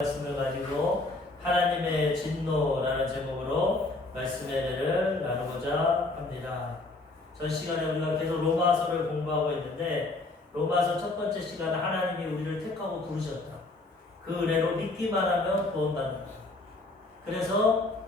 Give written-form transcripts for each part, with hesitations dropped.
말씀을 가지고 하나님의 진노라는 제목으로 말씀의 예를 나누고자 합니다. 전 시간에 우리가 계속 로마서를 공부하고 있는데 로마서 첫 번째 시간에 하나님이 우리를 택하고 부르셨다. 그 은혜로 믿기만 하면 구원받는다. 그래서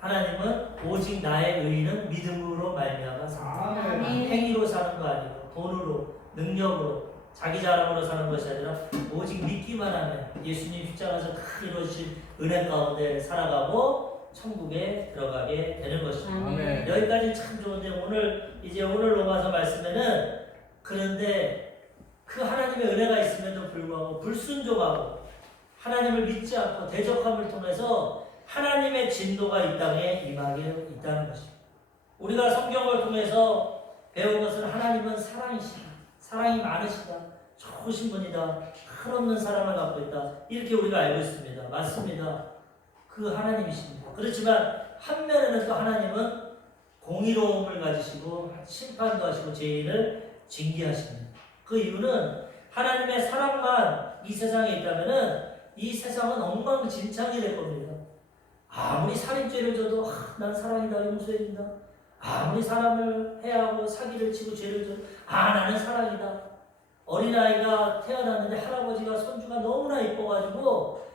하나님은 오직 나의 의인은 믿음으로 말미암아 산다. 행위로 사는 거 아니고 돈으로 능력으로 자기 자랑으로 사는 것이 아니라 오직 믿기만 하면 예수님 십자가에서 다 이루어진 은혜 가운데 살아가고 천국에 들어가게 되는 것입니다. 여기까지 참 좋은데 오늘 로마서 말씀에는 그런데 그 하나님의 은혜가 있음에도 불구하고 불순종하고 하나님을 믿지 않고 대적함을 통해서 하나님의 진노가 이 땅에 임하게 있다는 것입니다. 우리가 성경을 통해서 배운 것은 하나님은 사랑이시다. 사랑이 많으시다. 좋으신 분이다. 한없는 사랑을 갖고 있다. 이렇게 우리가 알고 있습니다. 맞습니다. 그 하나님이십니다. 그렇지만 한면에는 또 하나님은 공의로움을 가지시고 심판도 하시고 죄인을 징계하십니다. 그 이유는 하나님의 사랑만 이 세상에 있다면 이 세상은 엉망진창이 될 겁니다. 아무리 살인죄를 져도 난 사랑이다 용서해준다. 아무리 사람을 해하고 사기를 치고 죄를 져도 나는 사랑이다. 어린아이가 태어났는데 할아버지가 손주가 너무나 이뻐가지고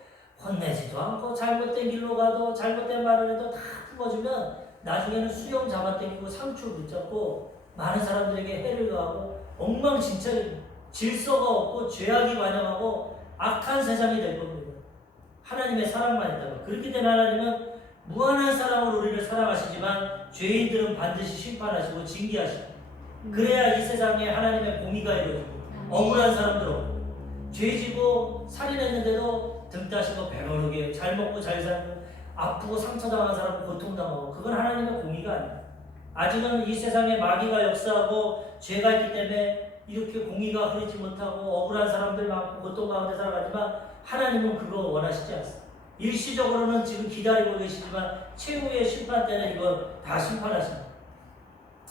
혼내지도 않고 잘못된 길로 가도 잘못된 말을 해도 다 품어주면 나중에는 수염 잡아당기고 상추 붙잡고 많은 사람들에게 해를 가하고 엉망진창 질서가 없고 죄악이 관영하고 악한 세상이 될 겁니다. 하나님의 사랑만 있다고. 그렇게 된 하나님은 무한한 사랑으로 우리를 사랑하시지만 죄인들은 반드시 심판하시고 징계하시고 그래야 이 세상에 하나님의 공의가 이루어지고 억울한 사람들 없고 죄지고 살인했는데도 등 따시고 배부르게 잘 먹고 잘 살고 아프고 상처당한 사람 고통당하고 그건 하나님의 공의가 아닙니다. 아직은 이 세상에 마귀가 역사하고 죄가 있기 때문에 이렇게 공의가 흐르지 못하고 억울한 사람들 많고 고통 가운데 살아가지만 하나님은 그거 원하시지 않습니다. 일시적으로는 지금 기다리고 계시지만 최후의 심판 때는 이거 다 심판하십니다.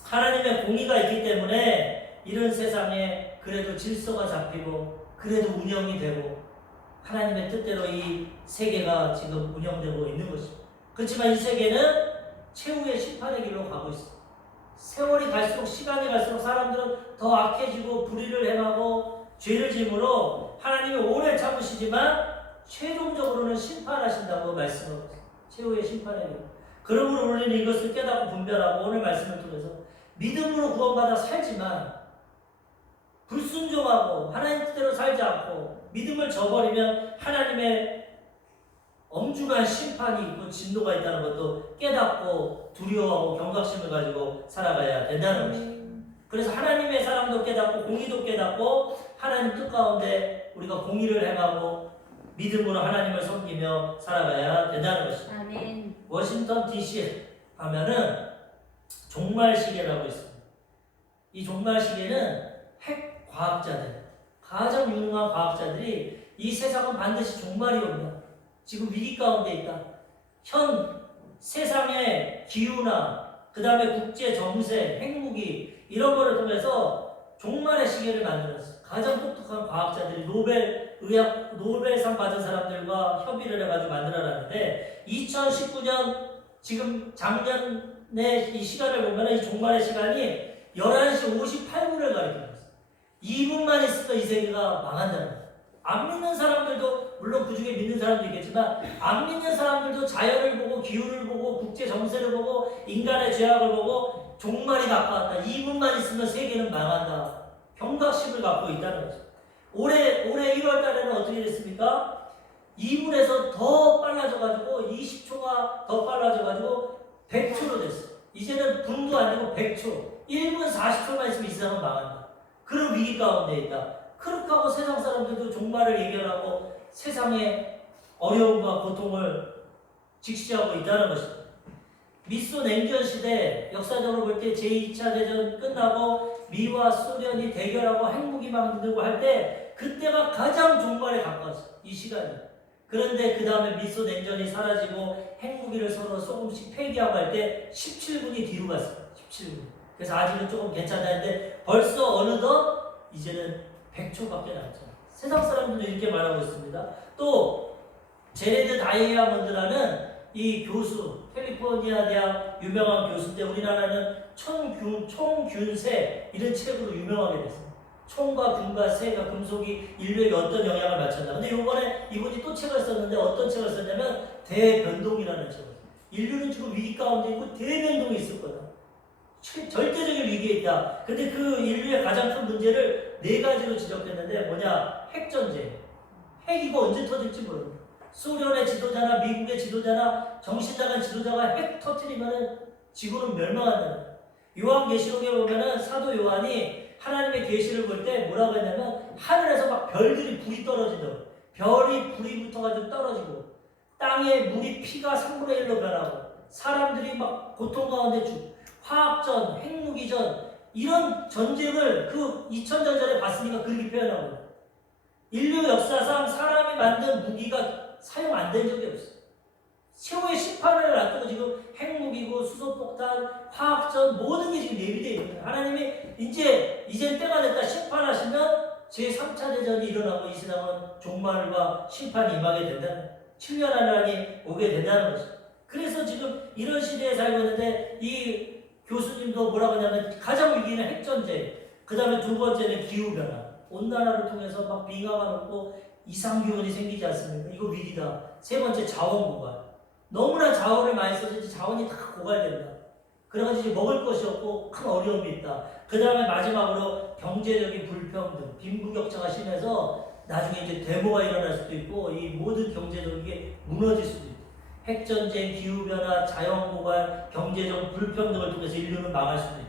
하나님의 공의가 있기 때문에 이런 세상에 그래도 질서가 잡히고 그래도 운영이 되고 하나님의 뜻대로 이 세계가 지금 운영되고 있는 것입니다. 그렇지만 이 세계는 최후의 심판의 길로 가고 있습니다. 세월이 갈수록 시간이 갈수록 사람들은 더 악해지고 불의를 행하고 죄를 짐으로 하나님이 오래 참으시지만 최종적으로는 심판하신다고 말씀하고 있습니다. 최후의 심판의 길. 그러므로 우리는 이것을 깨닫고 분별하고 오늘 말씀을 통해서 믿음으로 구원받아 살지만 불순종하고 하나님 뜻대로 살지 않고 믿음을 저버리면 하나님의 엄중한 심판이 있고 진노가 있다는 것도 깨닫고 두려워하고 경각심을 가지고 살아가야 된다는 것입니다. 그래서 하나님의 사랑도 깨닫고 공의도 깨닫고 하나님 뜻 가운데 우리가 공의를 행하고 믿음으로 하나님을 섬기며 살아가야 된다는 것입니다. 아멘. 워싱턴 DC 하면은 종말시계라고 있습니다. 이 종말시계는 핵 과학자들, 가장 유능한 과학자들이 이 세상은 반드시 종말이 온다. 지금 위기 가운데 있다. 현 세상의 기후나 그 다음에 국제 정세, 핵무기 이런 거를 통해서 종말의 시계를 만들었어요. 가장 똑똑한 과학자들이 노벨상 받은 사람들과 협의를 해가지고 만들어놨는데 2019년 지금 작년에 이 시간을 보면 이 종말의 시간이 11시 58분을 가리킵니다. 2분만 있으면 이 세계가 망한다는 거예요. 안 믿는 사람들도 물론 그 중에 믿는 사람도 있겠지만 안 믿는 사람들도 자연을 보고 기후를 보고 국제 정세를 보고 인간의 죄악을 보고 종말이 가까웠다. 2분만 있으면 세계는 망한다. 경각심을 갖고 있다는 거죠. 올해 1월 달에는 어떻게 됐습니까? 2분에서 더 빨라져가지고 20초가 더 빨라져가지고 100초로 됐어. 이제는 분도 아니고 100초. 1분 40초만 있으면 이 세상은 망한다. 그런 위기 가운데 있다. 그렇게 하고 세상 사람들도 종말을 예견하고 세상의 어려움과 고통을 직시하고 있다는 것입니다. 미소 냉전 시대 역사적으로 볼 때 제2차 대전 끝나고 미와 소련이 대결하고 핵무기 만들고 할 때 그때가 가장 종말에 가까웠어요. 이 시간이. 그런데 그 다음에 미소 냉전이 사라지고 핵무기를 서로 조금씩 폐기하고 할 때 17분이 뒤로 갔어요. 17분. 그래서 아직은 조금 괜찮다는데 벌써 어느덧 이제는 100초밖에 남지 않아요. 세상 사람들도 이렇게 말하고 있습니다. 또 제레드 다이아몬드라는 이 교수, 캘리포니아 대학 유명한 교수인데 우리나라는 총균세 이런 책으로 유명하게 됐어요. 총과 균과 세가 금속이 인류에게 어떤 영향을 미쳤나. 근데 이번에 이분이 또 책을 썼는데 어떤 책을 썼냐면 대변동이라는 책을 썼어요. 인류는 지금 위기 가운데 있고 대변동이 있을 거다. 절대적인 위기에 있다. 근데 그 인류의 가장 큰 문제를 네 가지로 지적했는데 뭐냐? 핵전쟁. 핵 이거 언제 터질지 모릅니다. 소련의 지도자나 미국의 지도자나 정신 나간 지도자가 핵 터뜨리면은 지구는 멸망한다. 요한계시록에 보면은 사도 요한이 하나님의 계시를 볼 때 뭐라고 했냐면 하늘에서 막 별들이 불이 떨어지더라고요. 별이 불이 붙어가지고 떨어지고 땅에 물이 피가 3분의 1로 변하고 사람들이 막 고통 가운데 죽고 화학전, 핵무기전 이런 전쟁을 그 2000년 전에 봤으니까 그렇게 표현하고 인류 역사상 사람이 만든 무기가 사용 안 된 적이 없어요. 최후의 심판을 놔두고 지금 핵무기고 수소폭탄, 화학전 모든 게 지금 예비되어 있는 거예요. 하나님이 이제 때가 됐다 심판하시면 제3차 대전이 일어나고 이 세상은 종말과 심판이 임하게 된다는 7년 하나님 오게 된다는 것이죠. 그래서 지금 이런 시대에 살고 있는데 이 교수님도 뭐라고 하냐면 가장 위기는 핵전쟁, 그 다음에 두 번째는 기후변화, 온난화를 통해서 막 빙하가 녹고 이상기온이 생기지 않습니까? 이거 위기다. 세 번째 자원 고갈. 너무나 자원을 많이 써서 자원이 다 고갈된다. 그래가지고 이제 먹을 것이 없고 큰 어려움이 있다. 그 다음에 마지막으로 경제적인 불평등, 빈부격차가 심해서 나중에 이제 데모가 일어날 수도 있고 이 모든 경제적인 게 무너질 수도 있다. 핵전쟁, 기후변화, 자연고갈, 경제적 불평등을 통해서 인류는 망할 수도 있다.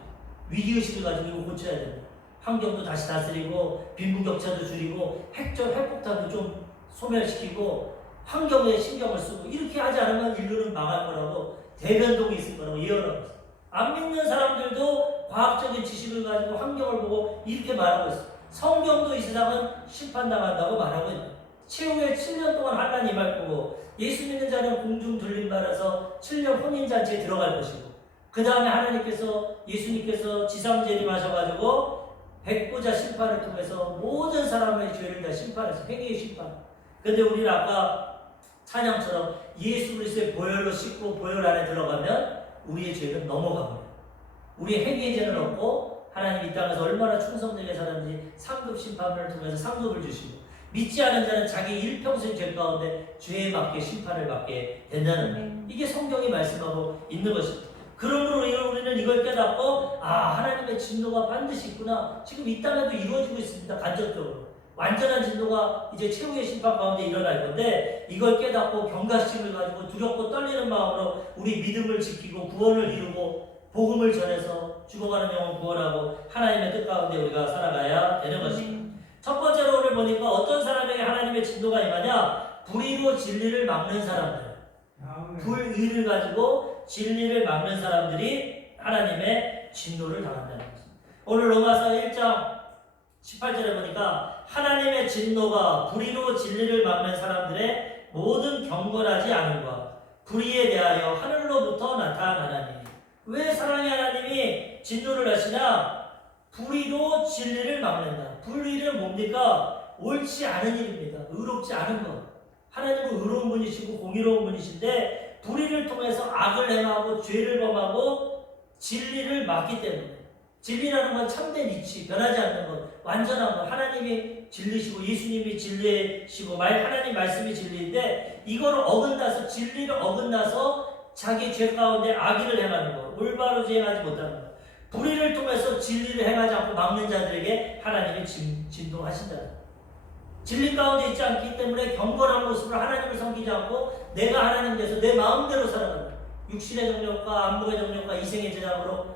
위기의식을 가지고 이거 고쳐야 된다. 환경도 다시 다스리고 빈부격차도 줄이고 핵폭탄도 좀 소멸시키고 환경에 신경을 쓰고 이렇게 하지 않으면 인류는 망할 거라고 대변동이 있을 거라고 예언하고 있어요. 안 믿는 사람들도 과학적인 지식을 가지고 환경을 보고 이렇게 말하고 있어요. 성경도 이 세상은 심판당한다고 말하고 있어요. 최후의 7년 동안 환난이 임할 거고 예수 믿는 자는 공중 들림받아서 7년 혼인잔치에 들어갈 것이고 그 다음에 하나님께서 예수님께서 지상 재림하셔가지고 백보자 심판을 통해서 모든 사람의 죄를 다 심판해서 행위의 심판. 근데 우리는 아까 찬양처럼 예수 그리스도의 보혈로 씻고 보혈 안에 들어가면 우리의 죄는 넘어갑니다. 우리의 행위의 죄는 없고 하나님 이 땅에서 얼마나 충성되게 살았는지 상급 심판을 통해서 상급을 주시고 믿지 않은 자는 자기 일평생 죄 가운데 죄에 맞게 심판을 받게 된다는 이게 성경이 말씀하고 있는 것입니다. 그러므로 우리는 이걸 깨닫고 하나님의 진노가 반드시 있구나. 지금 이 땅에도 이루어지고 있습니다. 간접적으로. 완전한 진노가 이제 최후의 심판 가운데 일어날 건데 이걸 깨닫고 경각심을 가지고 두렵고 떨리는 마음으로 우리 믿음을 지키고 구원을 이루고 복음을 전해서 죽어가는 영혼 구원하고 하나님의 뜻 가운데 우리가 살아가야 되는 것입니다. 첫 번째로 오늘 보니까 어떤 사람에게 하나님의 진노가 임하냐? 불의로 진리를 막는 사람들. 불의를 가지고 진리를 막는 사람들이 하나님의 진노를 당한다는 것입니다. 오늘 로마서 1장 18절에 보니까 하나님의 진노가 불의로 진리를 막는 사람들의 모든 경건하지 않음과 불의에 대하여 하늘로부터 나타나나니. 왜 사랑의 하나님이 진노를 하시냐? 불의로 진리를 막는다. 불의는 뭡니까? 옳지 않은 일입니다. 의롭지 않은 것. 하나님은 의로운 분이시고 공의로운 분이신데 불의를 통해서 악을 행하고 죄를 범하고 진리를 막기 때문에 진리라는 건 참된 이치, 변하지 않는 것, 완전한 것. 하나님이 진리시고 예수님이 진리시고 하나님 말씀이 진리인데 이걸 어긋나서 진리를 어긋나서 자기 죄 가운데 악의를 행하는 것, 올바로 행하지 못하는 것. 불의를 통해서 진리를 행하지 않고 막는 자들에게 하나님이 진노하신다. 진리 가운데 있지 않기 때문에 경건한 모습으로 하나님을 섬기지 않고 내가 하나님 돼서 내 마음대로 살아간다. 육신의 정욕과 안목의 정욕과 이생의 제약으로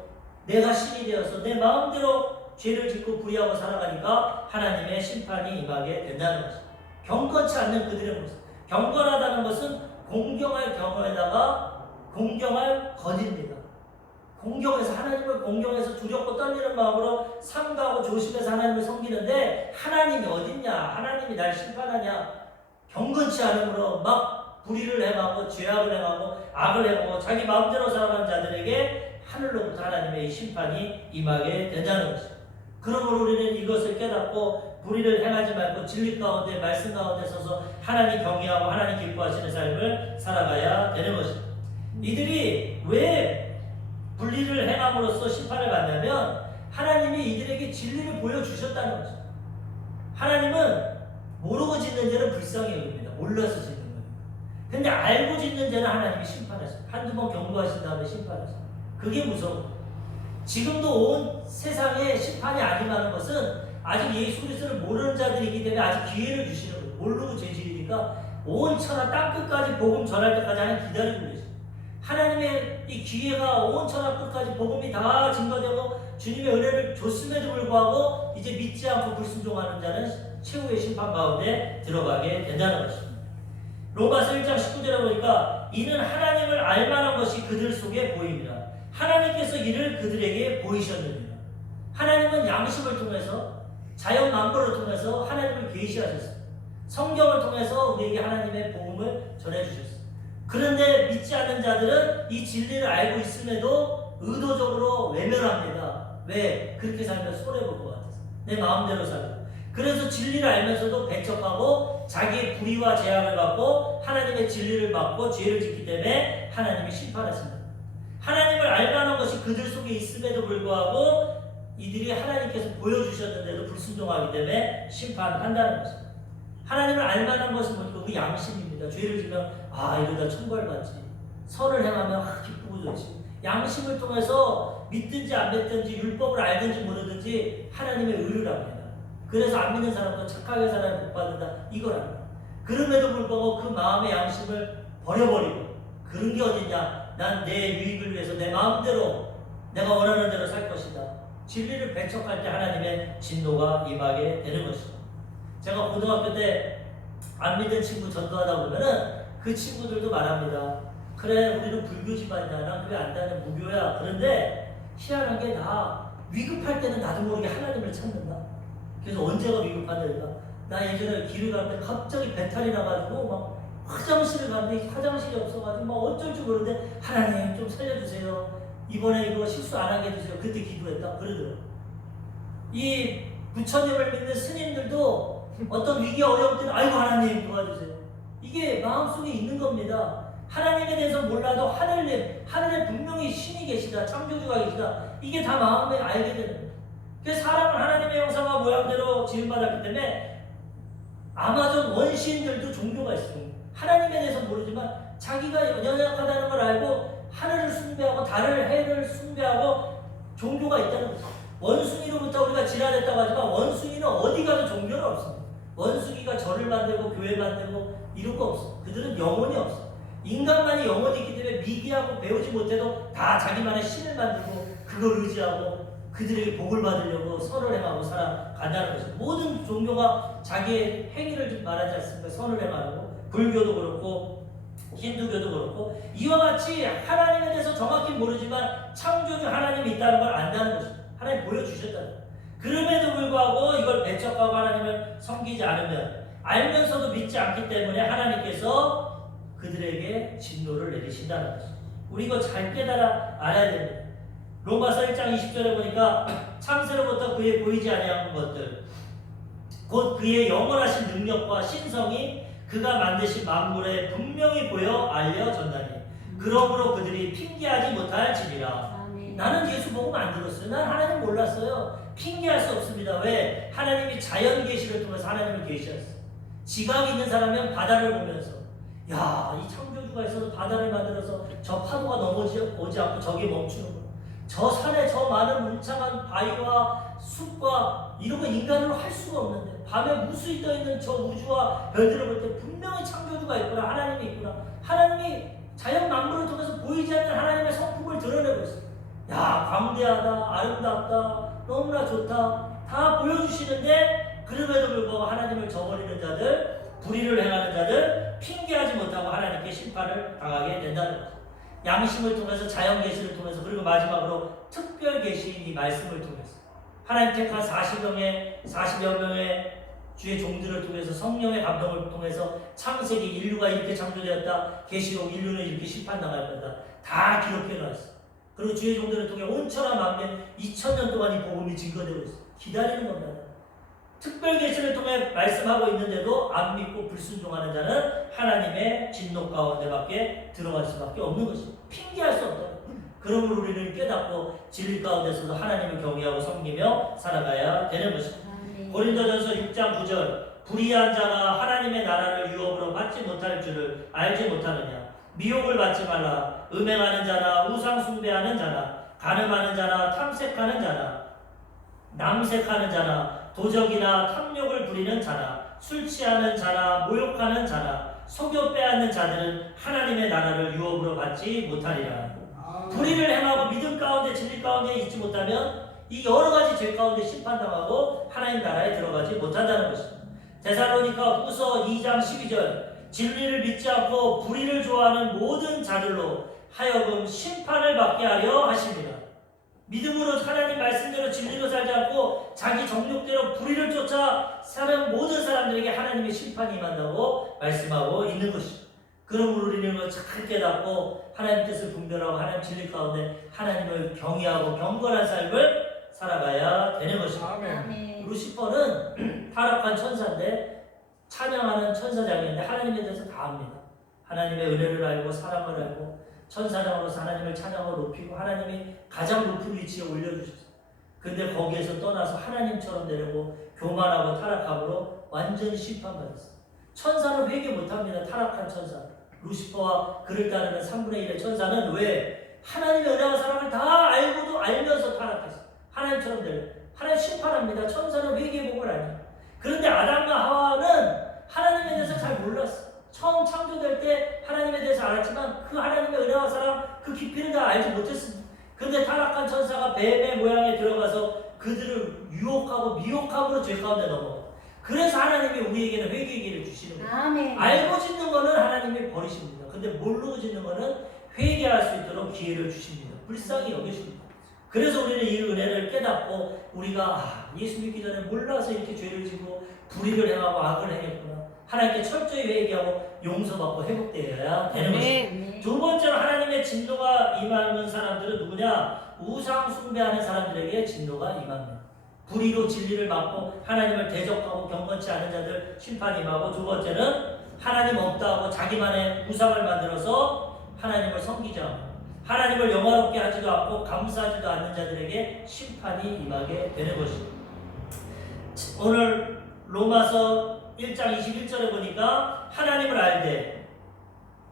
내가 신이 되어서 내 마음대로 죄를 짓고 불의하고 살아가니까 하나님의 심판이 임하게 된다는 것입니다. 경건치 않는 그들의 모습. 경건하다는 것은 공경할 경험에다가 공경할 거짓입니다. 공경해서 하나님을 공경해서 두렵고 떨리는 마음으로 삼가하고 조심해서 하나님을 섬기는데 하나님이 어딨냐? 하나님이 날 심판하냐? 경건치 않으므로 막 불의를 행하고 죄악을 행하고 악을 행하고 자기 마음대로 살아가는 자들에게 하늘로부터 하나님의 심판이 임하게 된다는 것입니다. 그러므로 우리는 이것을 깨닫고 불의를 행하지 말고 진리 가운데 말씀 가운데 서서 하나님 경외하고 하나님 기뻐하시는 삶을 살아가야 되는 것입니다. 이들이 왜 불의를 행함으로써 심판을 받냐면 하나님이 이들에게 진리를 보여주셨다는 거죠. 하나님은 모르고 짓는 죄는 불쌍히 여깁니다. 몰라서 짓는 거예요. 근데 알고 짓는 죄는 하나님이 심판하셔요. 한두 번 경고하신 다음에 심판하셔요. 그게 무서워요. 지금도 온 세상에 심판이 아니라는 것은 아직 예수 그리스도를 모르는 자들이기 때문에 아직 기회를 주시는 거예요. 모르고 죄지으니까 온 천하 땅끝까지 복음 전할 때까지 하나님 기다리고 계세요. 하나님의 이 기회가 온 천하 끝까지 복음이 다 증거되고 주님의 은혜를 줬음에도 불구하고 이제 믿지 않고 불순종하는 자는 최후의 심판 가운데 들어가게 된다는 것입니다. 로마서 1장 19절에 보니까 이는 하나님을 알만한 것이 그들 속에 보입니다. 하나님께서 이를 그들에게 보이셨느니라. 하나님은 양심을 통해서 자연 만물을 통해서 하나님을 계시하셨어요. 성경을 통해서 우리에게 하나님의 복음을 전해주셨어요. 그런데 믿지 않는 자들은 이 진리를 알고 있음에도 의도적으로 외면합니다. 왜? 그렇게 살면 손해볼 것 같아서. 내 마음대로 살고. 그래서 진리를 알면서도 배척하고 자기의 불의와 재앙을 받고 하나님의 진리를 받고 죄를 짓기 때문에 하나님이 심판하십니다. 하나님을 알만한 것이 그들 속에 있음에도 불구하고 이들이 하나님께서 보여주셨는데도 불순종하기 때문에 심판한다는 것입니다. 하나님을 알만한 것은 뭐니까 우리 양심입니다. 죄를 지면 이러다 천벌받지. 선을 행하면 기쁘고 좋지. 양심을 통해서 믿든지 안 믿든지 율법을 알든지 모르든지 하나님의 의를 합니다. 그래서 안 믿는 사람도 착하게 살아야 복 받는다. 이걸 합니다. 그럼에도 불구하고 그 마음의 양심을 버려버리고 그런 게 어딨냐. 난 내 유익을 위해서 내 마음대로 내가 원하는 대로 살 것이다. 진리를 배척할 때 하나님의 진노가 임하게 되는 것이죠. 제가 고등학교 때 안 믿은 친구 전도하다 보면은 그 친구들도 말합니다. 그래 우리는 불교 집안이야. 난 교회 안 다니는 무교야. 그런데 희한한 게 나 위급할 때는 나도 모르게 하나님을 찾는다. 그래서 언제가 위급하다니까. 나 예전에 길을 가는데 갑자기 배탈이 나가지고 막 화장실을 갔는데 화장실이 없어가지고 막 어쩔 줄 모르는데 하나님 좀 살려주세요. 이번에 이거 실수 안 하게 해주세요. 그때 기도했다. 그러더라고요. 이 부처님을 믿는 스님들도 어떤 위기 어려울 때는 아이고 하나님 도와주세요. 이게 마음속에 있는 겁니다. 하나님에 대해서 몰라도 하늘에 분명히 신이 계시다. 창조주가 계시다. 이게 다 마음에 알게 되는 거예요. 그래서 사람은 하나님의 형상과 모양대로 지음받았기 때문에 아마존 원시인들도 종교가 있습니다. 하나님에 대해서 모르지만 자기가 연약하다는 걸 알고 하늘을 숭배하고 달을 해를 숭배하고 종교가 있다는 거죠. 원숭이로부터 우리가 진화됐다고 하지만 원숭이는 어디 가도 종교는 없습니다. 원숭이가 절을 만들고 교회 만들고 이런 거 없어. 그들은 영혼이 없어. 인간만이 영혼이 있기 때문에 미기하고 배우지 못해도 다 자기만의 신을 만들고 그걸 의지하고 그들에게 복을 받으려고 선을 행하고 살아간다는 것입니다. 모든 종교가 자기의 행위를 말하지 않습니까? 선을 행하고 불교도 그렇고 힌두교도 그렇고 이와 같이 하나님에 대해서 정확히 모르지만 창조주 하나님이 있다는 걸 안다는 것입니다. 하나님 보여주셨다는 거예요. 그럼에도 불구하고 이걸 배척하고 하나님을 섬기지 않으면 알면서도 믿지 않기 때문에 하나님께서 그들에게 진노를 내리신다는 것입니다. 우리 이거 잘 깨달아 알아야 됩니다. 로마서 1장 20절에 보니까 창세로부터 그의 보이지 아니한 것들 곧 그의 영원하신 능력과 신성이 그가 만드신 만물에 분명히 보여 알려졌나니 그러므로 그들이 핑계하지 못할지니라. 나는 예수 복음 안 들었어요. 난 하나님 몰랐어요. 핑계할 수 없습니다. 왜? 하나님이 자연 계시를 통해서 하나님을 계시했어요. 지각이 있는 사람은 바다를 보면서 야, 이 창조주가 있어서 바다를 만들어서 저 파도가 넘어오지 않고 저기 멈추는 거야. 저 산에 저 많은 울창한 바위와 숲과 이런 거 인간으로 할 수가 없는데 밤에 무수히 떠있는 저 우주와 별들을 볼 때 분명히 창조주가 있구나. 하나님이 있구나. 하나님이 자연 만물을 통해서 보이지 않는 하나님의 성품을 드러내고 있어요. 야, 광대하다, 아름답다, 너무나 좋다 다 보여주시는데 그럼에도 불구하고 하나님을 저버리는 자들, 불의를 행하는 자들, 핑계하지 못하고 하나님께 심판을 당하게 된다는 거죠. 양심을 통해서 자연 계시를 통해서 그리고 마지막으로 특별 계시인 이 말씀을 통해서 하나님 택한 40여 명의 주의 종들을 통해서 성령의 감동을 통해서 창세기 인류가 이렇게 창조되었다. 계시록 인류는 이렇게 심판당할 거다. 다 기록해 놨어. 그리고 주의 종들을 통해 온 천하 만민 2000년 동안 이 복음이 증거되고 있어. 기다리는 겁니다. 특별 계시를 통해 말씀하고 있는데도 안 믿고 불순종하는 자는 하나님의 진노 가운데밖에 들어갈 수밖에 없는 것입니다. 핑계할 수 없다. 그러므로 우리는 깨닫고 진리 가운데서도 하나님을 경외하고 섬기며 살아가야 되는 것입니다. 고린도전서 6장 9절 불의한 자가 하나님의 나라를 유업으로 받지 못할 줄을 알지 못하느냐. 미혹을 받지 말라. 음행하는 자나 우상 숭배하는 자나 간음하는 자나 탐색하는 자나 남색하는 자나 도적이나 탐욕을 부리는 자나 술 취하는 자나 모욕하는 자나 속여 빼앗는 자들은 하나님의 나라를 유업으로 받지 못하리라. 불의를 행하고 믿음 가운데 진리 가운데 있지 못하면 이 여러 가지 죄 가운데 심판당하고 하나님 나라에 들어가지 못한다는 것입니다. 데살로니가 후서 2장 12절 진리를 믿지 않고 불의를 좋아하는 모든 자들로 하여금 심판을 받게 하려 하십니다. 믿음으로 하나님 말씀대로 진리로 살지 않고 자기 정욕대로 불의를 쫓아 사는 모든 사람들에게 하나님의 심판이 임한다고 말씀하고 있는 것입니다. 그러므로 우리는 이걸 잘 깨닫고 하나님 뜻을 분별하고 하나님 진리 가운데 하나님을 경외하고 경건한 삶을 살아가야 되는 것입니다. 아멘. 루시퍼는 타락한 천사인데 찬양하는 천사장인데 하나님에 대해서 다 압니다. 하나님의 은혜를 알고 사랑을 알고 천사장으로서 하나님을 찬양하고 높이고 하나님이 가장 높은 위치에 올려주셨어요. 근데 거기에서 떠나서 하나님처럼 되려고 교만하고 타락함으로 완전히 심판받았어요. 천사는 회개 못합니다. 타락한 천사. 루시퍼와 그를 따르는 3분의 1의 천사는 왜? 하나님의 은혜와 사랑을 다 알고도 알면서 타락했어요. 하나님처럼 되려고. 하나님 심판합니다. 천사는 회개복을 아니에요. 그런데 아담과 하와는 하나님에 대해서 잘 몰랐어요. 처음 창조될 때 하나님에 대해서 알았지만 그 하나님의 은혜와 사랑 그 깊이는 다 알지 못했습니다. 그런데 타락한 천사가 뱀의 모양에 들어가서 그들을 유혹하고 미혹함으로 죄 가운데 넘어가요. 그래서 하나님이 우리에게는 회개의 길을 주시는 거예요. 아멘. 알고 짓는 거는 하나님이 버리십니다. 근데 모르고 짓는 거는 회개할 수 있도록 기회를 주십니다. 불쌍히 여기십니다. 그래서 우리는 이 은혜를 깨닫고 우리가 예수 믿기 전에 몰라서 이렇게 죄를 지고 불의를 행하고 악을 행했구나. 하나님께 철저히 회개하고 용서받고 회복되어야 되는 것입니다. 두 번째로 하나님의 진노가 임하는 사람들은 누구냐? 우상 숭배하는 사람들에게 진노가 임합니다. 불의로 진리를 막고 하나님을 대적하고 경건치 않은 자들 심판이 임하고 두 번째는 하나님 없다 하고 자기만의 우상을 만들어서 하나님을 섬기지 않고 하나님을 영화롭게 하지도 않고 감사하지도 않는 자들에게 심판이 임하게 되는 것입니다. 오늘 로마서 1장 21절에 보니까 하나님을 알되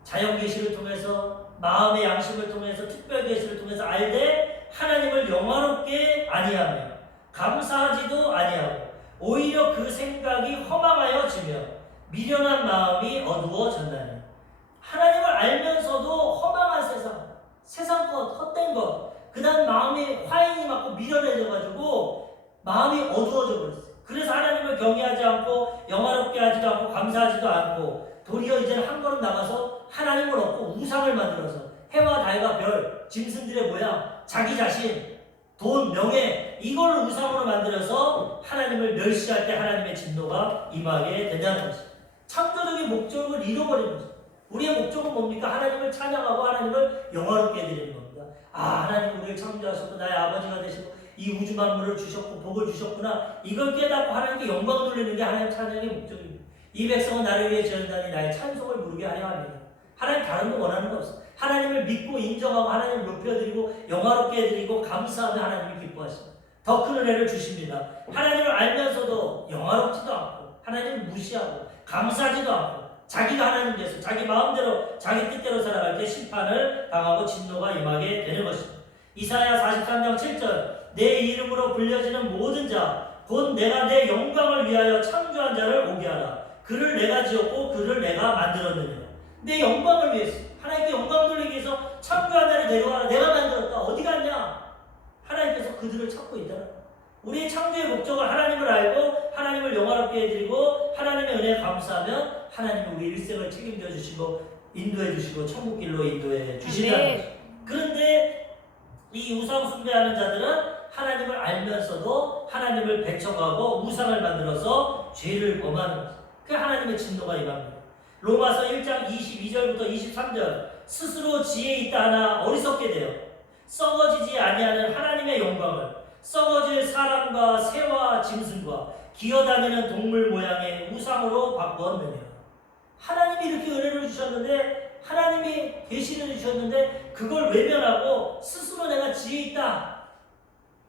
자연 계시를 통해서 마음의 양심을 통해서 특별 계시를 통해서 알되 하나님을 영화롭게 아니하며 감사하지도 아니하고 오히려 그 생각이 허망하여지며 미련한 마음이 어두워졌나니. 하나님을 알면서도 허망한 세상 것, 헛된 것, 그 다음 마음이 화인이 맞고 미련해져가지고 마음이 어두워져 버렸어요. 그래서 하나님을 경외하지 않고 영화롭게 하지도 않고 감사하지도 않고 도리어 이제는 한 걸음 나가서 하나님을 얻고 우상을 만들어서 해와 달과 별, 짐승들의 모양, 자기 자신, 돈, 명예 이걸 우상으로 만들어서 하나님을 멸시할 때 하나님의 진노가 임하게 된다는 것입니다. 창조적인 목적을 잃어버린 것입니다. 우리의 목적은 뭡니까? 하나님을 찬양하고 하나님을 영화롭게 해드리는 겁니다. 하나님 우리를 창조하셨고 나의 아버지가 되시고 이 우주 만물을 주셨고 복을 주셨구나. 이걸 깨닫고 하나님께 영광 돌리는 게 하나님 찬양의 목적입니다. 이 백성은 나를 위해 지었다니 나의 찬송을 부르게 하려 합니다. 하나님 다른 거 원하는 거 없어요. 하나님을 믿고 인정하고 하나님을 높여드리고 영화롭게 해드리고 감사하며 하나님이 기뻐하십니다. 더 큰 은혜를 주십니다. 하나님을 알면서도 영화롭지도 않고 하나님을 무시하고 감사하지도 않고 자기가 하나님 돼서 자기 마음대로 자기 뜻대로 살아갈 때 심판을 당하고 진노가 임하게 되는 것입니다. 이사야 43장 7절 내 이름으로 불려지는 모든 자 곧 내가 내 영광을 위하여 창조한 자를 오게 하라. 그를 내가 지었고 그를 내가 만들었느니라. 내 영광을 위해서 하나님께 영광 돌리기 위해서 창조한 자를 데려와라. 내가 만들었다. 어디 갔냐? 하나님께서 그들을 찾고 있다. 우리의 창조의 목적을 하나님을 알고 하나님을 영화롭게 해드리고 하나님의 은혜에 감사하면 하나님이 우리 일생을 책임져 주시고 인도해 주시고 천국길로 인도해 주시는 것입니다. 그런데 이 우상 숭배하는 자들은 하나님을 알면서도 하나님을 배척하고 우상을 만들어서 죄를 범하는 것입니다. 그게 하나님의 진노가 임합니다. 로마서 1장 22절부터 23절 스스로 지혜 있다 하나 어리석게 되어 썩어지지 아니하는 하나님의 영광을 썩어질 사람과 새와 짐승과 기어다니는 동물 모양의 우상으로 바꾸었느냐. 하나님이 이렇게 은혜를 주셨는데, 하나님이 계시를 주셨는데 그걸 외면하고 스스로 내가 지혜 있다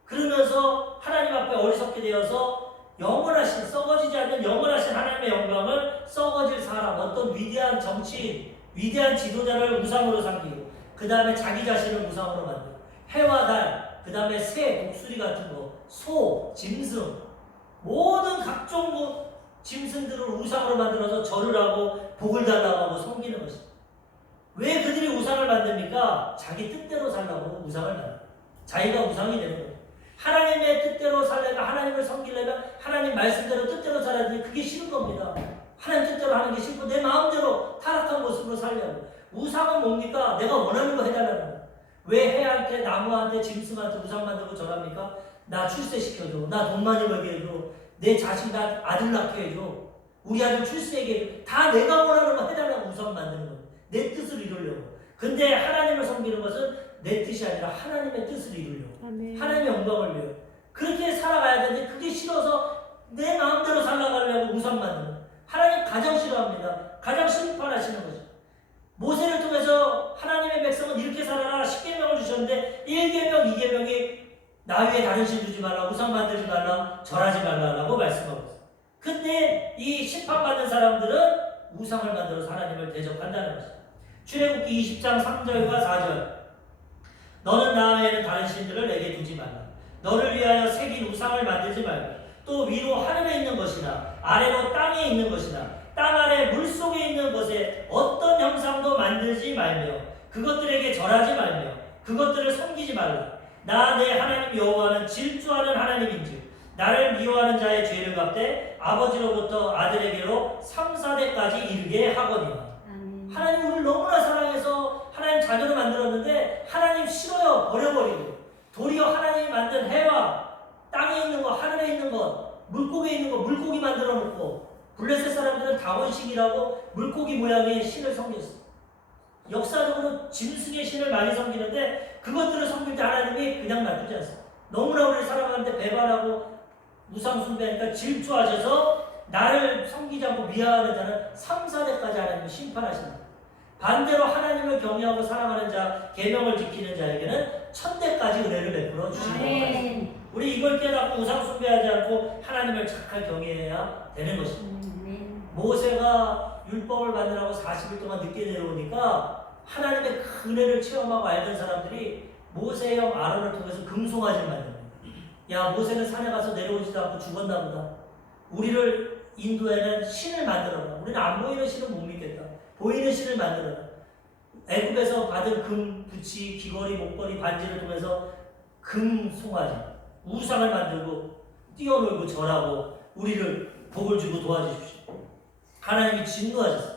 그러면서 하나님 앞에 어리석게 되어서 영원하신, 썩어지지 않는 영원하신 하나님의 영광을 썩어질 사람, 어떤 위대한 정치인, 위대한 지도자를 우상으로 삼기고, 그 다음에 자기 자신을 우상으로 만들고, 해와 달, 그 다음에 새, 독수리 같은 거, 소, 짐승, 모든 각종 짐승들을 우상으로 만들어서 절을 하고 복을 달라고 하고 섬기는 것입니다. 왜 그들이 우상을 만듭니까? 자기 뜻대로 살라고 우상을 만듭니다. 자기가 우상이 되는 거예요. 하나님의 뜻대로 살려면, 하나님을 섬기려면 하나님 말씀대로 뜻대로 살아야 되는데 그게 싫은 겁니다. 하나님 뜻대로 하는 게 싫고 내 마음대로 타락한 모습으로 살려고. 우상은 뭡니까? 내가 원하는 거 해달라는 거예요. 왜 해한테, 나무한테, 짐승한테 우상 만들고 절합니까? 나 출세시켜줘. 나 돈 많이 벌게 해줘. 내 자식 나 아들 낳게 해줘. 우리 아들 출세하게 해줘. 다 내가 원하는 거 해달라고 우상 만드는 거예요. 내 뜻을 이루려고. 근데 하나님을 섬기는 것은 내 뜻이 아니라 하나님의 뜻을 이루려고. 아멘. 하나님의 영광을 위해. 그렇게 살아가야 되는데 그게 싫어서 내 마음대로 살아가려고 우상 만드는 거예요. 하나님 가장 싫어합니다. 가장 심판하시는 거죠. 모세를 통해서 하나님의 백성은 이렇게 살아라 10계명을 주셨는데 1계명, 2계명이 나 위에 다른 신 두지 말라, 우상 만들지 말라, 절하지 말라라고 말씀하고 있어요. 근데 이 심판받는 사람들은 우상을 만들어서 하나님을 대적한다는 것이죠. 출애굽기 20장 3절과 4절. 너는 나 외에는 다른 신들을 내게 두지 말라. 너를 위하여 새긴 우상을 만들지 말고, 또 위로 하늘에 있는 것이나 아래로 땅에 있는 것이나 땅 아래 물속에 있는 것에 어떤 형상도 만들지 말며 그것들에게 절하지 말며 그것들을 섬기지 말라. 나 내 하나님 여호와는 질투하는 하나님인즉 나를 미워하는 자의 죄를 갚되 아버지로부터 아들에게로 3, 4대까지 이르게 하거니와. 하나님 우리를 너무나 사랑해서 하나님 자녀로 만들었는데 하나님 싫어요. 버려버리고. 도리어 하나님이 만든 해와 땅에 있는 것, 하늘에 있는 것, 물고기에 있는 것, 물고기 만들어 놓고, 블레셋 사람들은 다원식이라고 물고기 모양의 신을 섬겼어. 역사적으로 짐승의 신을 많이 섬기는데 그것들을 섬길 때 하나님이 그냥 놔두지 않습니다. 너무나 우리를 사랑하는데 배반하고 우상 숭배하니까 질투하셔서 나를 섬기지 않고 미워하는 자는 3, 4대까지 하나님이 심판하신다. 반대로 하나님을 경외하고 사랑하는 자, 계명을 지키는 자에게는 1000대까지 은혜를 베풀어 주시는 겁니다. 우리 이걸 깨닫고 우상 숭배하지 않고 하나님을 착할 경외해야 되는 것입니다. 모세가 율법을 만들라고 40일 동안 늦게 내려오니까 하나님의 큰 은혜를 체험하고 알던 사람들이 모세의 형 아론을 통해서 금송아지를 만듭니다. 야, 모세는 산에 가서 내려오지도 않고 죽었나 보다. 우리를 인도에는 신을 만들어라. 우리는 안 보이는 신은 못 믿겠다. 보이는 신을 만들어라. 애굽에서 받은 금, 부치, 귀걸이, 목걸이, 반지를 통해서 금 송아지, 우상을 만들고 뛰어놀고 절하고 우리를 복을 주고 도와주십시오. 하나님이 진노하셨어요.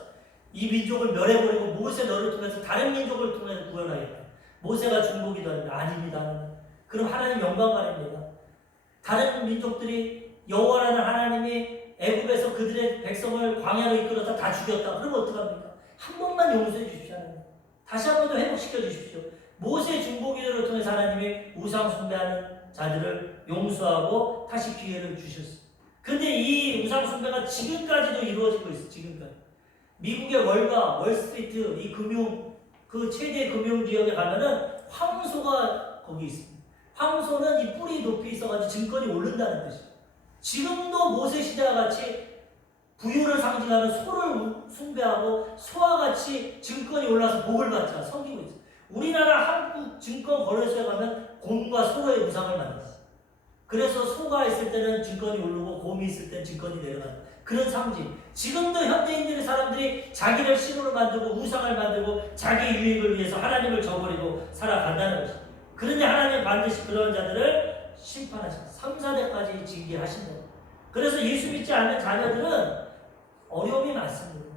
이 민족을 멸해버리고 모세 너를 통해서 다른 민족을 통해서 구원하겠다. 모세가 중보기도 합니다. 아닙니다. 그럼 하나님 영광 가립니다. 다른 민족들이 여호와라는 하나님이 애굽에서 그들의 백성을 광야로 이끌어서 다 죽였다. 그러면 어떡합니까? 한 번만 용서해 주십시오. 하나님. 다시 한 번 더 회복시켜 주십시오. 모세 중보기도를 통해서 하나님이 우상 숭배하는 자들을 용서하고 다시 기회를 주셨어요. 근데 이 우상 숭배가 지금까지도 이루어지고 있어요. 지금까지. 미국의 월스트리트 이 금융 그 최대 금융 지역에 가면은 황소가 거기 있습니다. 황소는 이 뿔이 높이 있어가지고 증권이 오른다는 뜻이에요. 지금도 모세 시대와 같이 부유를 상징하는 소를 숭배하고 소와 같이 증권이 올라서 복을 받자 섬기고 있어요. 우리나라 한국 증권 거래소에 가면 곰과 소의 우상을 만들었어요. 그래서 소가 있을 때는 증권이 오르고 곰이 있을 때는 증권이 내려가는 그런 상징. 지금도 현대인들의 사람들이 자기를 신으로 만들고 우상을 만들고 자기 유익을 위해서 하나님을 저버리고 살아간다는 것입니다. 그런데 하나님은 반드시 그런 자들을 심판하십니다. 3, 4대까지 징계하신다. 그래서 예수 믿지 않는 자녀들은 어려움이 많습니다.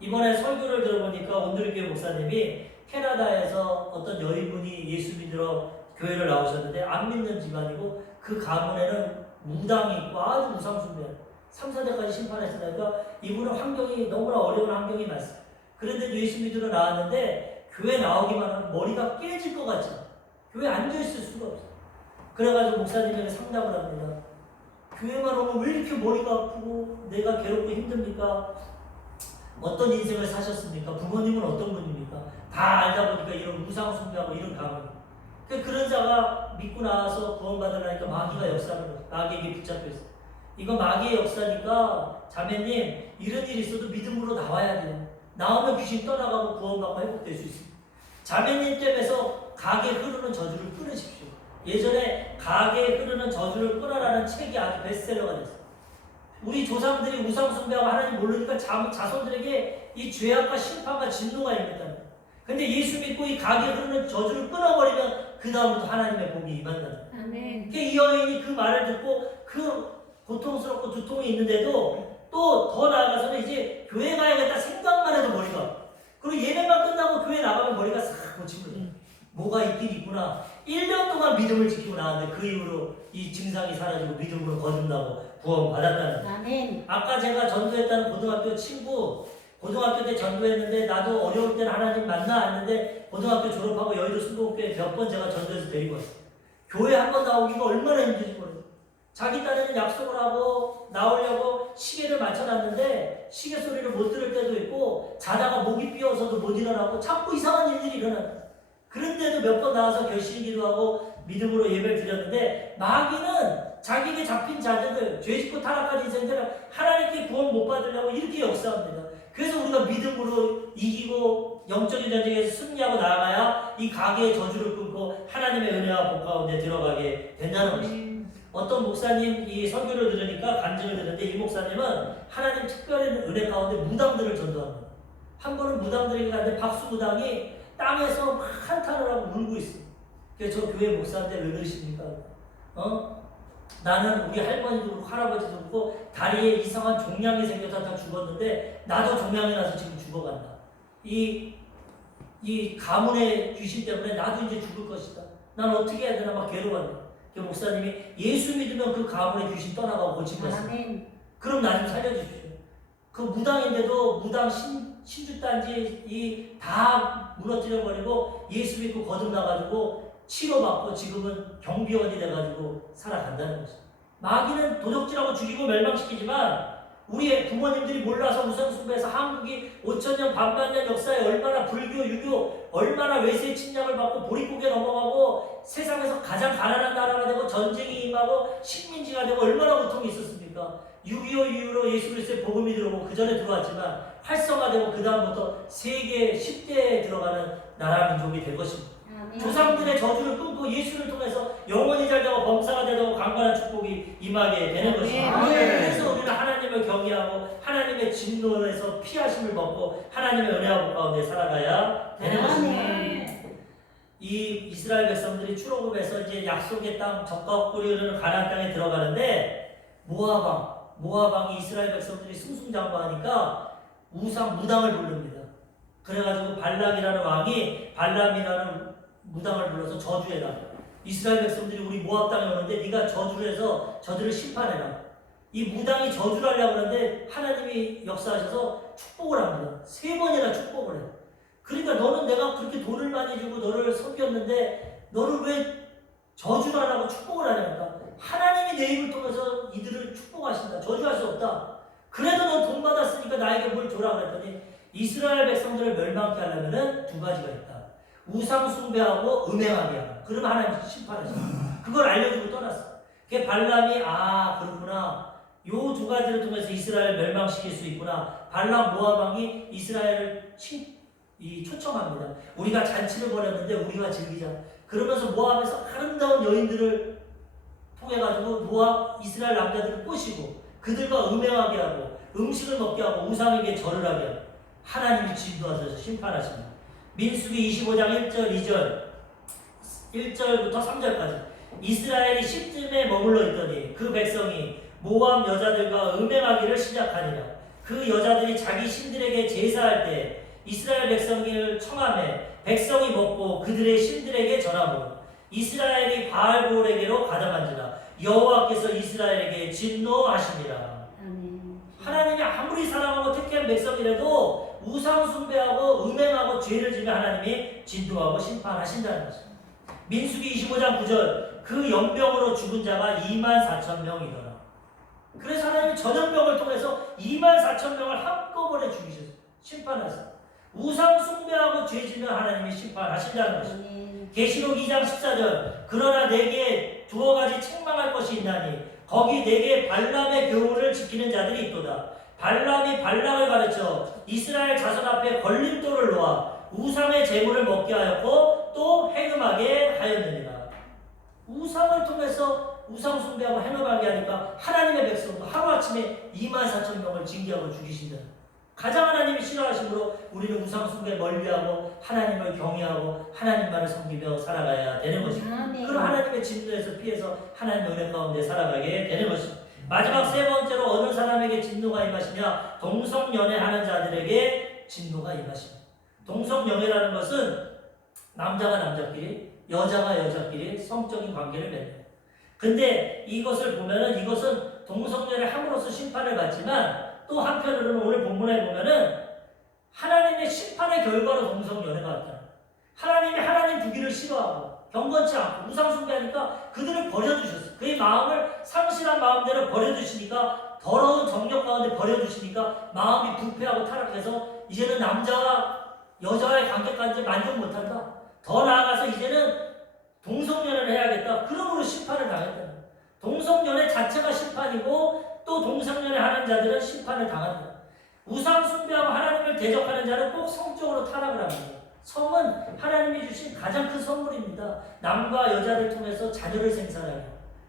이번에 설교를 들어보니까 온누리교회 목사님이 캐나다에서 어떤 여인분이 예수 믿으러 교회를 나오셨는데 안 믿는 집안이고 그 가문에는 무당이 있고 아주 우상숭배 3, 4대까지 심판하시다니까 이분은 환경이 너무나 어려운 환경이 많습니다. 그런데 예수 믿으러 나왔는데 교회 나오기만 하면 머리가 깨질 것 같죠. 교회에 앉아있을 수가 없어요. 그래가지고 목사님에게 상담을 합니다. 교회만 오면 왜 이렇게 머리가 아프고 내가 괴롭고 힘듭니까? 어떤 인생을 사셨습니까? 부모님은 어떤 분입니까? 다 알다 보니까 이런 우상 숭배하고 이런 가문. 그런 자가 믿고 나와서 구원받으려니까 마귀가 역사하는 거죠. 마귀에게 붙잡혀 있어요. 이거 마귀의 역사니까 자매님 이런 일이 있어도 믿음으로 나와야 돼요. 나오면 귀신 떠나가고 구원받고 회복될 수 있습니다. 자매님 땜에서 가게 흐르는 저주를 끊으십시오. 예전에 가게 흐르는 저주를 끊어라는 책이 아주 베스트셀러가 됐어요. 우리 조상들이 우상 숭배하고 하나님 모르니까 자손들에게 이 죄악과 심판과 진노가 임했다는 거예요. 근데 예수 믿고 이 가게 흐르는 저주를 끊어버리면 그 다음부터 하나님의 복이 임한다는 거예요. 아멘. 이 여인이 그 말을 듣고 그 고통스럽고 두통이 있는데도 또 더 나아가서는 이제 교회 가야겠다 생각만 해도 머리가 아파. 그리고 예배만 끝나고 교회 나가면 머리가 싹 고친 거예요. 뭐가 있긴 있구나. 1년 동안 믿음을 지키고 나왔는데 그 이후로 이 증상이 사라지고 믿음으로 거듭나고 구원받았다는 거예요. 아멘. 아까 제가 전도했다는 고등학교 친구, 고등학교 때 전도했는데 나도 어려울 때는 하나님 만나 왔는데 고등학교 졸업하고 여의도 순복음교회 몇 번 제가 전도해서 데리고 왔어요. 교회 한 번 나오기가 얼마나 힘든지 모르겠어요. 자기 딴에는 약속을 하고 나오려고 시계를 맞춰놨는데 시계 소리를 못 들을 때도 있고 자다가 목이 삐어서도 못 일어나고 자꾸 이상한 일들이 일어나요. 그런데도 몇 번 나와서 결심 기도하고 믿음으로 예배를 드렸는데 마귀는 자기에게 잡힌 자들을 죄짓고 타락한 인생들을 하나님께 구원 못 받으려고 이렇게 역사합니다. 그래서 우리가 믿음으로 이기고 영적인 전쟁에서 승리하고 나아가야 이 가게의 저주를 끊고 하나님의 은혜와 복 가운데 들어가게 된다는 것입니다. 어떤 목사님 이 설교를 들으니까 간증을 듣는데 이 목사님은 하나님 특별한 은혜 가운데 무당들을 전도합니다. 한 번은 무당들에게 갔는데 박수 무당이 땅에서 막 한탄을 하고 울고 있어요. 그래서 저 교회 목사한테 왜 그러십니까? 나는 우리 할머니도 그렇고 할아버지도 그렇고 다리에 이상한 종양이 생겨서 다 죽었는데 나도 종양이 나서 지금 죽어간다. 이 가문의 귀신 때문에 나도 이제 죽을 것이다. 난 어떻게 해야 되나 막 괴로웠네. 그 목사님이 예수 믿으면 그 가문의 귀신 떠나가고 고치겠어요. 그럼 나 좀 살려주십시오. 그 무당인데도 무당 신주단지 다 무너뜨려버리고 예수 믿고 거듭나가지고 치료받고 지금은 경비원이 돼가지고 살아간다는 거죠. 마귀는 도적질하고 죽이고 멸망시키지만 우리의 부모님들이 몰라서 우상숭배해서 한국이 5천년 반만년 역사에 얼마나 불교, 유교, 얼마나 외세의 침략을 받고 보릿고개 넘어가고 세상에서 가장 가난한 나라가 되고 전쟁이 임하고 식민지가 되고 얼마나 고통이 있었습니까? 6.25 이후로 예수 그리스도의 복음이 들어오고 그 전에 들어왔지만 활성화되고 그 다음부터 세계 10대에 들어가는 나라 민족이 될 것입니다. 조상들의 저주를 끊고 예수를 통해서 영원히 잘되고 범사가 되고 강건한 축복이 임하게 되는 것입니다. 그래서 우리는 하나님을 경외하고 하나님의 진노에서 피하심을 먹고 하나님의 은혜와 복 가운데 살아가야 되는 것입니다. 이 이스라엘 백성들이 출애굽에서 이제 약속의 땅 적과 꿀이 흐르는 가나안 땅에 들어가는데 모압왕이 이스라엘 백성들이 승승장구하니까 우상 무당을 부릅니다. 그래가지고 발락이라는 왕이 발람이라는 무당을 불러서 저주해라. 이스라엘 백성들이 우리 모압 땅에 오는데 네가 저주를 해서 저들을 심판해라. 이 무당이 저주를 하려고 하는데 하나님이 역사하셔서 축복을 합니다. 3번이나 축복을 해요. 그러니까 너는 내가 그렇게 돈을 많이 주고 너를 섬겼는데 너를 왜 저주를 안 하고 축복을 하냐니까. 하나님이 내 입을 통해서 이들을 축복하신다. 저주할 수 없다. 그래도 너 돈 받았으니까 나에게 뭘 줘라 그랬더니 이스라엘 백성들을 멸망케 하려면 2가지가 있다. 우상 숭배하고 음행하게 하고 그러면 하나님 심판하신다. 그걸 알려주고 떠났어. 그게 발람이 그렇구나. 요 2가지를 통해서 이스라엘을 멸망시킬 수 있구나. 발람 모압왕이 이스라엘을 초청합니다. 우리가 잔치를 벌였는데 우리가 즐기자. 그러면서 모압에서 아름다운 여인들을 통해가지고 모압 이스라엘 남자들을 꼬시고 그들과 음행하게 하고 음식을 먹게 하고 우상에게 절을 하게 하고 하나님이 진노하셔서 심판하십니다. 민수기 25장 1절 1절부터 3절까지 이스라엘이 십쯤에 머물러 있더니 그 백성이 모압 여자들과 음행하기를 시작하니라. 그 여자들이 자기 신들에게 제사할 때 이스라엘 백성을 청하매 백성이 먹고 그들의 신들에게 전하므로 이스라엘이 바알볼에게로 가담한지라. 여호와께서 이스라엘에게 진노하시니라. 하나님이 아무리 사랑하고 택한 백성이라도 우상 숭배하고 음행하고 죄를 지면 하나님이 진노하고 심판하신다는 것입니다. 민수기 25장 9절 그 연병으로 죽은 자가 24,000명이더라. 그래서 하나님이 전염병을 통해서 24,000명을 한꺼번에 죽이셨어요. 심판하셨어요. 우상 숭배하고 죄지면 하나님이 심판하신다는 것입니다. 계시록 2장 14절 그러나 내게 두어 가지 책망할 것이 있나니 거기 내게 발람의 교훈을 지키는 자들이 있도다. 발람이 발락을 가르쳐 이스라엘 자손 앞에 걸림돌을 놓아 우상의 제물을 먹게 하였고 또 행음하게 하였느니라. 우상을 통해서 우상 숭배하고 행음하게 하니까 하나님의 백성도 하루아침에 24,000명을 징계하고 죽이신다. 가장 하나님이 싫어하심으로 우리는 우상 숭배 멀리하고 하나님을 경외하고 하나님만을 섬기며 살아가야 되는 것입니다. 그럼 하나님의 진노에서 피해서 하나님의 은혜 가운데 살아가게 되는 것입니다. 마지막 세 번째로 어느 사람에게 진노가 임하시냐? 동성연애하는 자들에게 진노가 임하십니다. 동성연애라는 것은 남자가 남자끼리 여자가 여자끼리 성적인 관계를 맺는. 근데 이것을 보면은 이것은 동성연애 함으로써 심판을 받지만 또 한편으로는 오늘 본문에 보면은 하나님의 심판의 결과로 동성연애가 왔다. 하나님이 하나님 두기를 싫어하고 경건치 않고 우상숭배하니까 그들을 버려두셨어요. 그의 마음을 상실한 마음대로 버려두시니까 더러운 정력 가운데 버려두시니까 마음이 부패하고 타락해서 이제는 남자와 여자와의 관계까지 만족 못한다. 더 나아가서 이제는 동성연애를 해야겠다. 그러므로 심판을 당했다. 동성연애 자체가 심판이고 또 동성연애 하는 자들은 심판을 당한다. 우상 숭배하고 하나님을 대적하는 자는 꼭 성적으로 타락을 합니다. 성은 하나님이 주신 가장 큰 선물입니다. 남과 여자를 통해서 자녀를 생산하여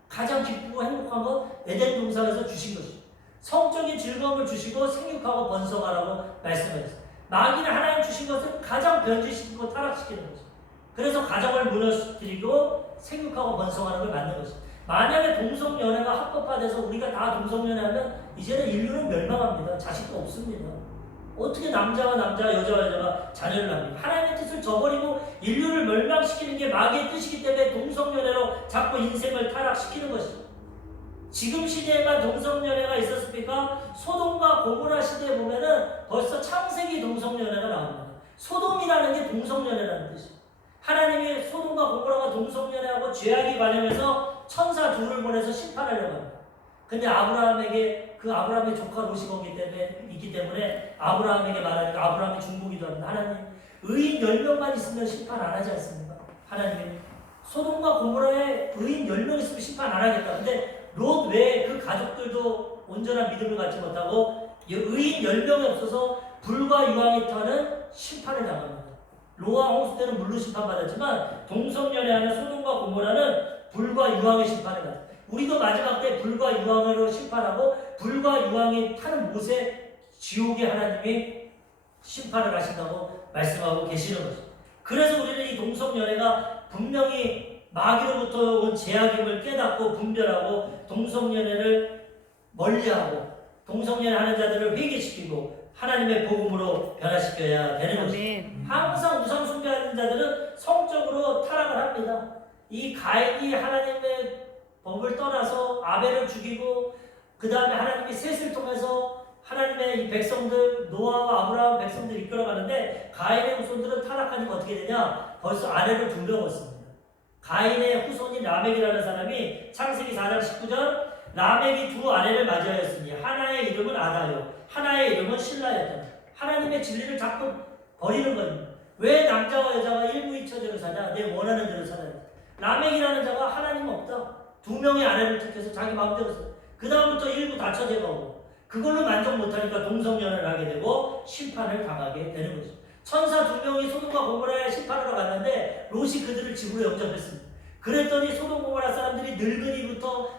가장 기쁘고 행복한 것 에덴 동산에서 주신 것입니다. 성적인 즐거움을 주시고 생육하고 번성하라고 말씀하셨습니다. 마귀는 하나님 주신 것을 가장 변질시키고 타락시키는 것입니다. 그래서 가정을 무너뜨리고 생육하고 번성하는 걸 만든 것입니다. 만약에 동성연애가 합법화돼서 우리가 다 동성연애하면 이제는 인류는 멸망합니다. 자식도 없습니다. 어떻게 남자와 남자, 여자와 여자가 자녀를 낳습니까? 하나님의 뜻을 저버리고 인류를 멸망시키는 게 마귀의 뜻이기 때문에 동성연애로 자꾸 인생을 타락시키는 것입니다. 지금 시대에만 동성연애가 있었습니까? 소돔과 고모라 시대에 보면은 벌써 창세기 동성연애가 나옵니다. 소돔이라는 게 동성연애라는 뜻이에요. 하나님이 소돔과 고모라가 동성연애하고 죄악이 관련해서 천사 둘을 보내서 심판하려고 합니다. 근데 아브라함에게 그 아브라함의 조카 롯이 거기 있기 때문에 아브라함에게 말하니까 아브라함이 중보기도 합니다. 하나님 의인 10명만 있으면 심판 안 하지 않습니까? 하나님이 소돔과 고모라에 의인 10명 있으면 심판 안 하겠다. 근데 롯 외에 그 가족들도 온전한 믿음을 갖지 못하고 의인 10명이 없어서 불과 유황이 타는 심판을 당합니다. 노아 홍수 때는 물로 심판받았지만 동성연애하는 소돔과 고모라는 불과 유황의 심판을 받았습니다. 우리도 마지막 때 불과 유황으로 심판하고 불과 유황이 타는 못에 지옥의 하나님이 심판을 하신다고 말씀하고 계시는 것입니다. 그래서 우리는 이 동성연애가 분명히 마귀로부터 온 제약임을 깨닫고 분별하고 동성연애를 멀리하고 동성연애하는 자들을 회개시키고 하나님의 복음으로 변화시켜야 되는 것입니다. 항상 우상 숭배하는 자들은 성적으로 타락을 합니다. 이 가인이 하나님의 법을 떠나서 아벨을 죽이고 그 다음에 하나님이 셋을 통해서 하나님의 이 백성들 노아와 아브라함 백성들 이끌어가는데 가인의 후손들은 타락하니까 어떻게 되냐? 벌써 아내를 2명 얻습니다. 가인의 후손인 라멕이라는 사람이 창세기 4장 19절 라멕이 2 아내를 맞이하였으니 하나의 이름은 아다요 하나의 이름은 실라였다. 하나님의 진리를 자꾸 버리는 겁니다. 왜 남자와 여자가 일무이처제로 사냐? 내 원하는 대로 살아야 돼. 라멕이라는 자가 하나님 없다. 2명의 아내를 택해서 자기 마음대로 써. 그 다음부터 일부 다처제가 오고 그걸로 만족 못하니까 동성연애를 하게 되고 심판을 당하게 되는 거죠. 천사 2명이 소돔과 고모라에 심판하러 갔는데 롯이 그들을 집으로 영접했습니다. 그랬더니 소돔 고모라 사람들이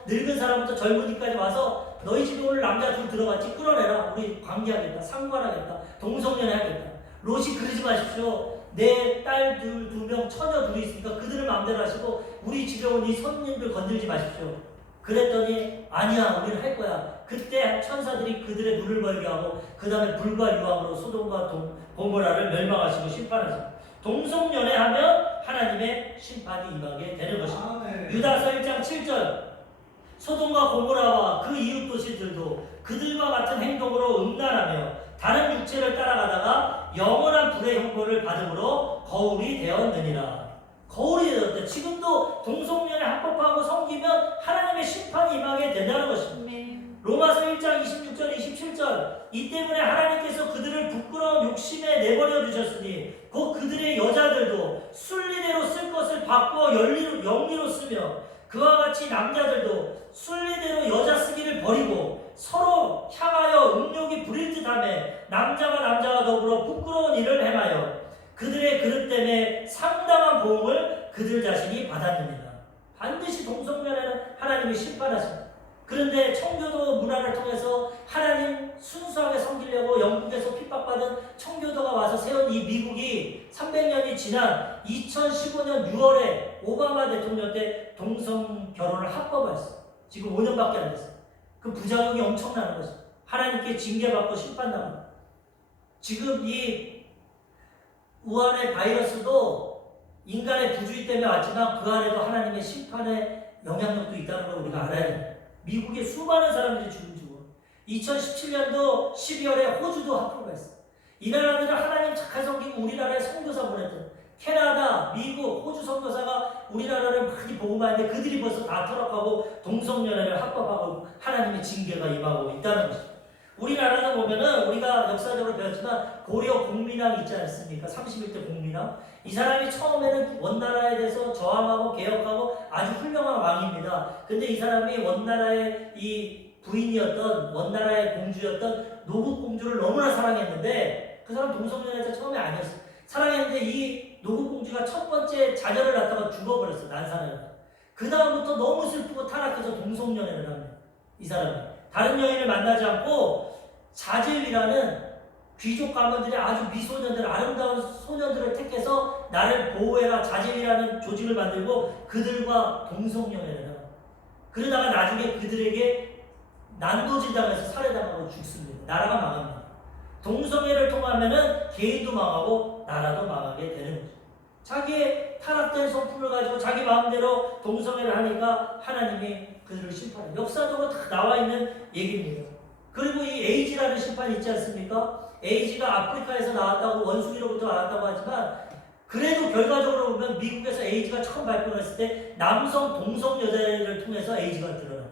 늙은 사람부터 젊은이까지 와서 너희 집에 오늘 남자 2 들어갔지? 끌어내라. 우리 관계하겠다. 상관하겠다. 동성연애하겠다. 롯이 그러지 마십시오. 내 딸 2명 처녀 2이 있으니까 그들을 마음대로 하시고 우리 집에 온 이 손님들 건들지 마십시오. 그랬더니 아니야 우리는 할 거야. 그때 천사들이 그들의 눈을 멀게 하고 그 다음에 불과 유황으로 소돔과 고모라를 멸망하시고 심판하십니다. 동성연애하면 하나님의 심판이 임하게 되는 것입니다. 유다서 1장 7절 소돔과 고모라와 그 이웃 도시들도 그들과 같은 행동으로 음란하며 다른 육체를 따라가다가 영원한 불의 형벌을 받음으로 거울이 되었느니라. 거울이 되었대. 지금도 동성연애 합법하고 섬기면 하나님의 심판이 임하게 된다는 것입니다. 로마서 1장 26절 27절 이 때문에 하나님께서 그들을 부끄러운 욕심에 내버려 두셨으니 곧 그들의 여자들도 순리대로 쓸 것을 바꾸어 영리로 쓰며 그와 같이 남자들도 순리대로 여자 쓰기를 버리고 서로 향하여 음욕이 부릴 듯하며 남자가 더불어 부끄러운 일을 행하여 그들의 그릇 때문에 상당한 보응을 그들 자신이 받았느니라. 반드시 동성연애는 하나님이 심판하십니다. 그런데 청교도 문화를 통해서 하나님 순수하게 섬기려고 영국에서 핍박받은 청교도가 와서 세운 이 미국이 300년이 지난 2015년 6월에 오바마 대통령 때 동성 결혼을 합법화했어요. 지금 5년밖에 안 됐어요. 그 부작용이 엄청나는 거죠. 하나님께 징계받고 심판당합니다. 지금 이 우한의 바이러스도 인간의 부주의 때문에 왔지만 그 안에도 하나님의 심판의 영향력도 있다는 걸 우리가 알아야 됩니다. 미국에 수많은 사람들이 죽고 2017년도 12월에 호주도 합법화했어요. 이 나라들은 하나님 착한 섬기고 우리나라에 선교사 보냈던 캐나다, 미국, 호주 선교사가 우리나라를 많이 복음하는데 그들이 벌써 다 타락하고 동성연애를 합법하고 하나님의 징계가 임하고 있다는 것입니다. 우리나라도 보면은 우리가 역사적으로 배웠지만 고려 공민왕 있지 않습니까? 31대 공민왕. 이 사람이 처음에는 원나라에 대해서 저항하고 개혁하고 아주 훌륭한 왕입니다. 근데 이 사람이 원나라의 이 부인이었던 원나라의 공주였던 노국공주를 너무나 사랑했는데 그 사람 동성연애자 처음에 아니었어요. 사랑했는데 이 노국공주가 첫 번째 자녀를 낳다가 죽어버렸어요. 난사를. 그 다음부터 너무 슬프고 타락해서 동성연애를 합니다. 이 사람이. 다른 여인을 만나지 않고 자제위라는 귀족 가문들이 아주 미소년들, 아름다운 소년들을 택해서 나를 보호해라 자제위라는 조직을 만들고 그들과 동성연애를 해요. 그러다가 나중에 그들에게 난도질당해서 살해당하고 죽습니다. 나라가 망합니다. 동성애를 통하면은 개인도 망하고 나라도 망하게 되는 거죠. 자기의 타락된 성품을 가지고 자기 마음대로 동성애를 하니까 하나님이 그들을 심판해요. 역사적으로 다 나와 있는 얘기입니다. 그리고 이 에이즈라는 심판이 있지 않습니까? 에이즈가 아프리카에서 나왔다고 원숭이로부터 나왔다고 하지만 그래도 결과적으로 보면 미국에서 에이즈가 처음 발병했을 때 남성 동성 여자를 통해서 에이즈가 드러나요.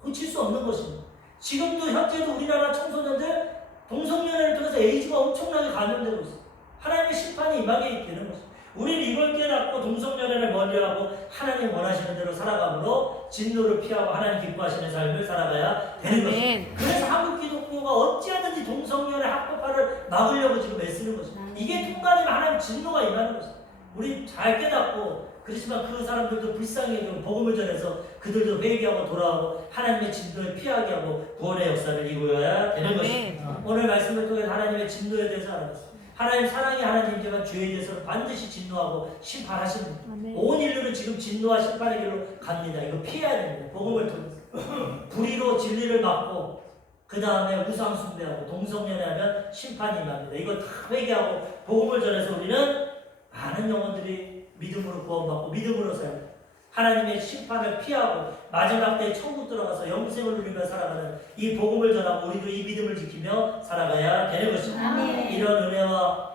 고칠 수 없는 것입니다. 지금도 현재도 우리나라 청소년들 동성연애를 통해서 에이즈가 엄청나게 감염되고 있어요. 하나님의 심판이 임하게 되는 것입니다. 우리는 이걸 깨닫고 동성연애를 멀리하고 하나님 원하시는 대로 살아감으로 진노를 피하고 하나님 기뻐하시는 삶을 살아가야 되는 것입니다. 그래서 한국 기독교가 어찌하든지 동성연애 합법화를 막으려고 지금 애쓰는 것입니다. 이게 통과되면 하나님 진노가 임하는 것입니다. 우리 잘 깨닫고 그렇지만 그 사람들도 불쌍히 여기고 복음을 전해서 그들도 회개하고 돌아오고 하나님의 진노를 피하게 하고 구원의 역사를 이루어야 되는 것입니다. 오늘 말씀을 통해 하나님의 진노에 대해서 알았습니다. 하나님 사랑의 하나님이지만 죄에 대해서 반드시 진노하고 심판하십니다. 온 인류는 지금 진노와 심판의 길로 갑니다. 이거 피해야 됩니다. 복음을 통해서 불의로 진리를 막고 그 다음에 우상 숭배하고 동성연애하면 심판이 임합니다. 이거 다 회개하고 복음을 전해서 우리는 많은 영혼들이 믿음으로 구원받고 믿음으로 살고 하나님의 심판을 피하고 마지막 때 천국 들어가서 영생을 누리며 살아가는 이 복음을 전하고 우리도 이 믿음을 지키며 살아가야 되는 것입니다. 이런 은혜와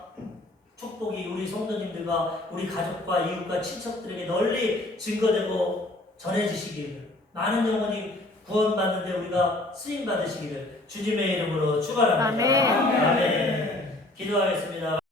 축복이 우리 성도님들과 우리 가족과 이웃과 친척들에게 널리 증거되고 전해지시기를 많은 영혼이 구원받는데 우리가 쓰임받으시기를 주님의 이름으로 축원합니다. 아멘. 기도하겠습니다.